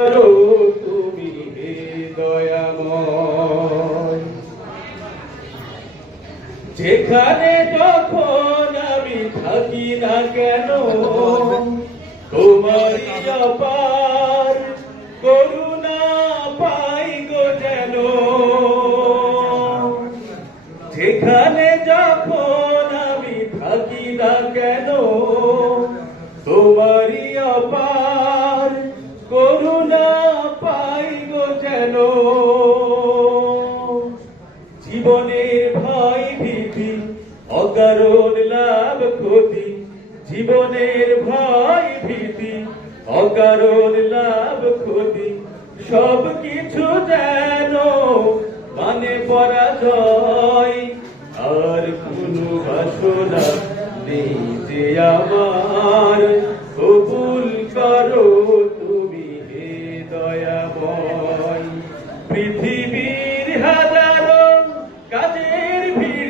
তুমি যেখানে যখন আমি থাকি না কেন তোমারই অপার অকারণ লাভ ক্ষতি, জীবনের ভয় ভীতি, অকারণ লাভ ক্ষতি সব কিছু যেন মানে পরাজয়। আর কোনো বাসনা নেই আমার, কবুল করো তুমি হে দয়াময়। পৃথিবীর হাজারো কাজের ভিড়ে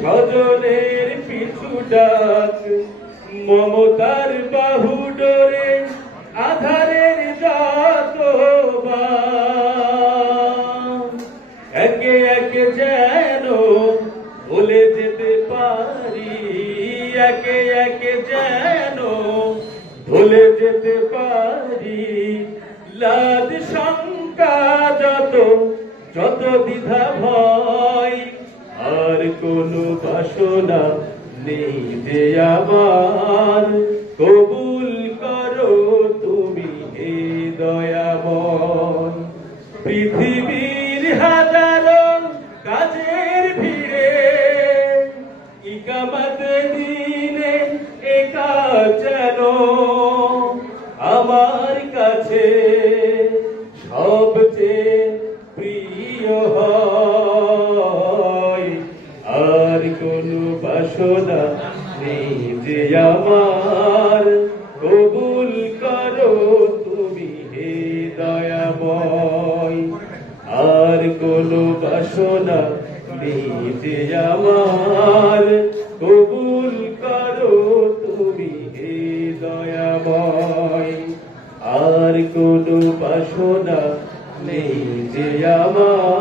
স্বজনের পিছু ডাক, মমতার বাহু ডোরে আধারের যতবার একে একে যেন ভুলে যেতে পারি, একে একে যেন ভুলে যেতে পারি। লাদ শঙ্কা যত যত দ্বিধা ভয় আর কোনো বাসনা নেই যে আমার। কবুল করো তুমি হে দয়াময়। পৃথিবীর হাজারো কাজের ভিড়ে ইকামত দিনে একা যেন আমার কাছে সবচেয়ে বাসনা নেই যে আমার কবুল করো তুমি হে দয়াময়। আর কোনো বাসনা যে আমার কবুল করো তুমি হে দয়াময়। আর কোনো বাসনা নেই যে আমার